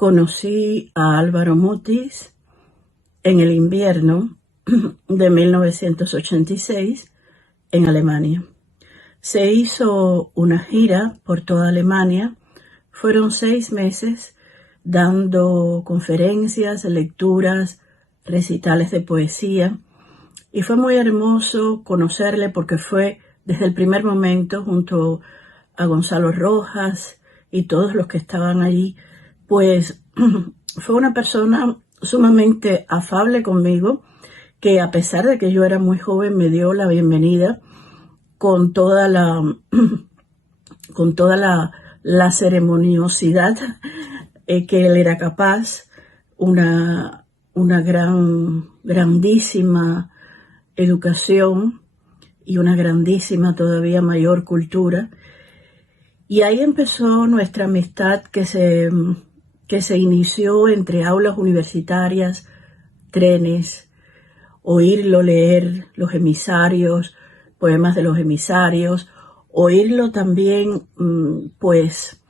conocí a Álvaro Mutis en el invierno de 1986 en Alemania. Se hizo una gira por toda Alemania. Fueron 6 meses dando conferencias, lecturas, recitales de poesía. Y fue muy hermoso conocerle porque fue desde el primer momento, junto a Gonzalo Rojas y todos los que estaban allí, pues fue una persona sumamente afable conmigo, que a pesar de que yo era muy joven me dio la bienvenida con toda la ceremoniosidad que él era capaz, una grandísima educación y una grandísima, todavía mayor cultura. Y ahí empezó nuestra amistad que se inició entre aulas universitarias, trenes, oírlo leer los emisarios, poemas de los emisarios, oírlo también, pues,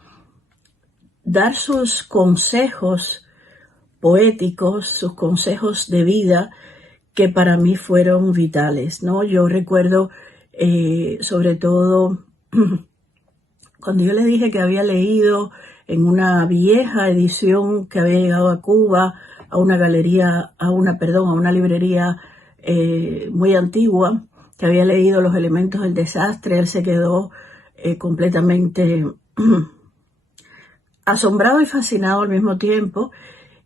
dar sus consejos poéticos, sus consejos de vida, que para mí fueron vitales, ¿no? Yo recuerdo, sobre todo, cuando yo le dije que había leído en una vieja edición que había llegado a Cuba, a una librería muy antigua, que había leído Los elementos del desastre, él se quedó completamente asombrado y fascinado al mismo tiempo,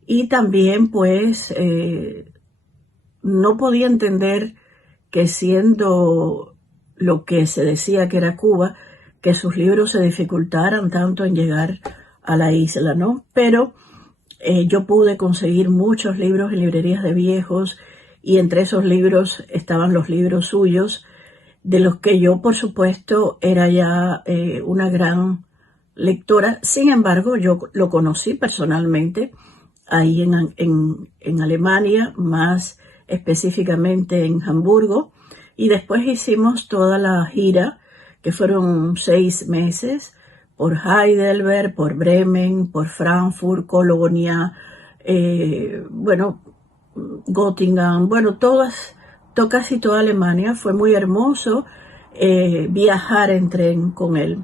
y también pues no podía entender que, siendo lo que se decía que era Cuba, que sus libros se dificultaran tanto en llegar a la isla, ¿no? Pero yo pude conseguir muchos libros en librerías de viejos, y entre esos libros estaban los libros suyos, de los que yo, por supuesto, era ya una gran lectora. Sin embargo, yo lo conocí personalmente ahí en Alemania, más específicamente en Hamburgo, y después hicimos toda la gira, que fueron 6 meses, por Heidelberg, por Bremen, por Frankfurt, Colonia, Göttingen, casi toda Alemania. Fue muy hermoso viajar en tren con él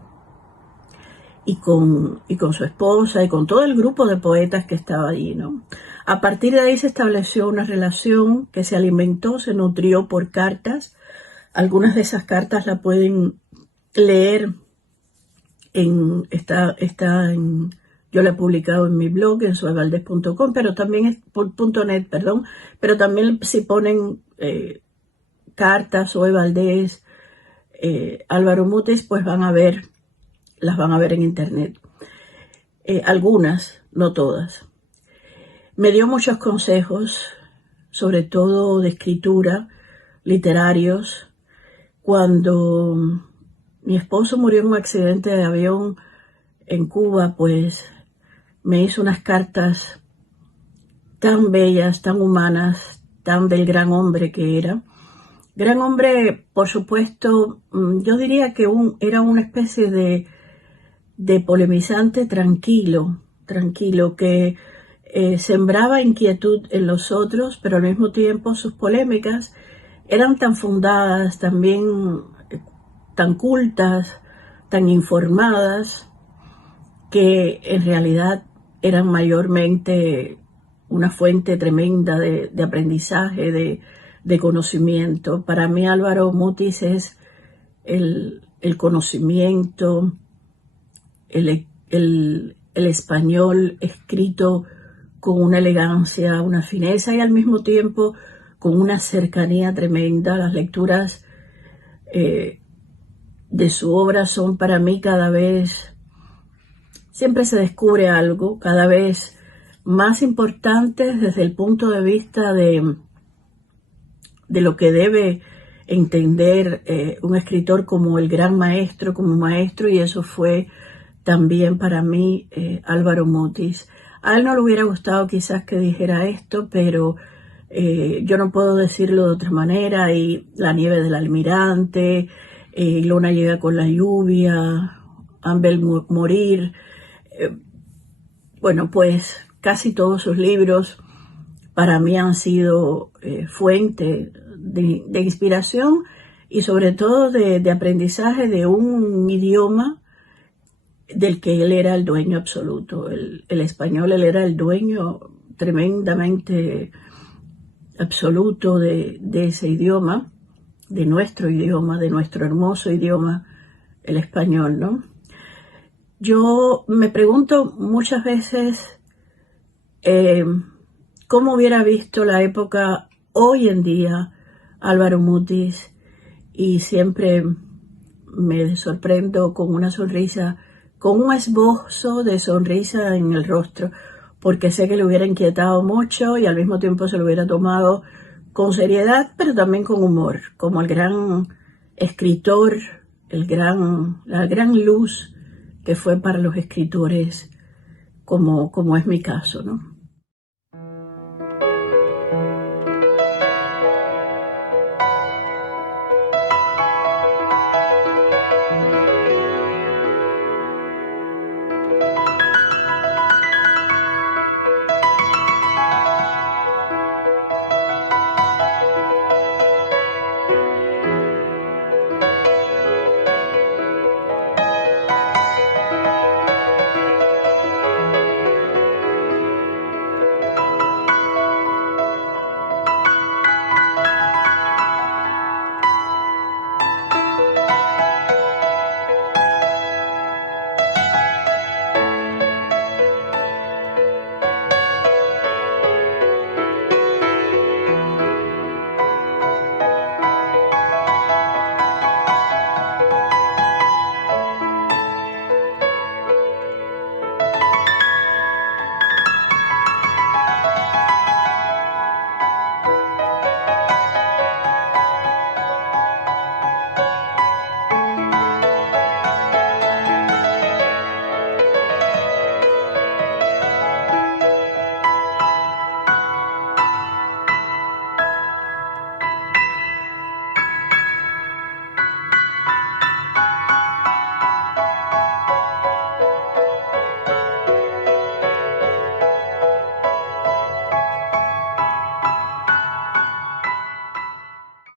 y con su esposa y con todo el grupo de poetas que estaba allí, ¿no? A partir de ahí se estableció una relación que se alimentó, se nutrió por cartas. Algunas de esas cartas la pueden leer yo la he publicado en mi blog, en suevaldez.com, pero también .net, pero también si ponen cartas, Zoe Valdés, Álvaro Mutis, pues las van a ver en internet. Algunas, no todas. Me dio muchos consejos, sobre todo de escritura, literarios. Cuando mi esposo murió en un accidente de avión en Cuba, pues me hizo unas cartas tan bellas, tan humanas, tan del gran hombre que era. Gran hombre, por supuesto, yo diría que era una especie de polemizante tranquilo, que sembraba inquietud en los otros, pero al mismo tiempo sus polémicas eran tan fundadas, también tan cultas, tan informadas, que en realidad eran mayormente una fuente tremenda de aprendizaje, de conocimiento. Para mí Álvaro Mutis es el conocimiento, el español escrito con una elegancia, una fineza, y al mismo tiempo con una cercanía tremenda. Las lecturas de su obra son para mí siempre se descubre algo, cada vez más importante desde el punto de vista de lo que debe entender un escritor como el gran maestro, como maestro, y eso fue también para mí Álvaro Mutis. A él no le hubiera gustado quizás que dijera esto, pero yo no puedo decirlo de otra manera. Y La nieve del almirante, Luna llega con la lluvia, Ambel morir, pues casi todos sus libros para mí han sido fuente de inspiración y sobre todo de aprendizaje de un idioma del que él era el dueño absoluto. El español, él era el dueño tremendamente absoluto de ese idioma, de nuestro hermoso idioma, el español, ¿no? Yo me pregunto muchas veces cómo hubiera visto la época hoy en día Álvaro Mutis, y siempre me sorprendo con una sonrisa, con un esbozo de sonrisa en el rostro, porque sé que le hubiera inquietado mucho y al mismo tiempo se lo hubiera tomado con seriedad, pero también con humor, como el gran escritor, la gran luz que fue para los escritores, como es mi caso, ¿no?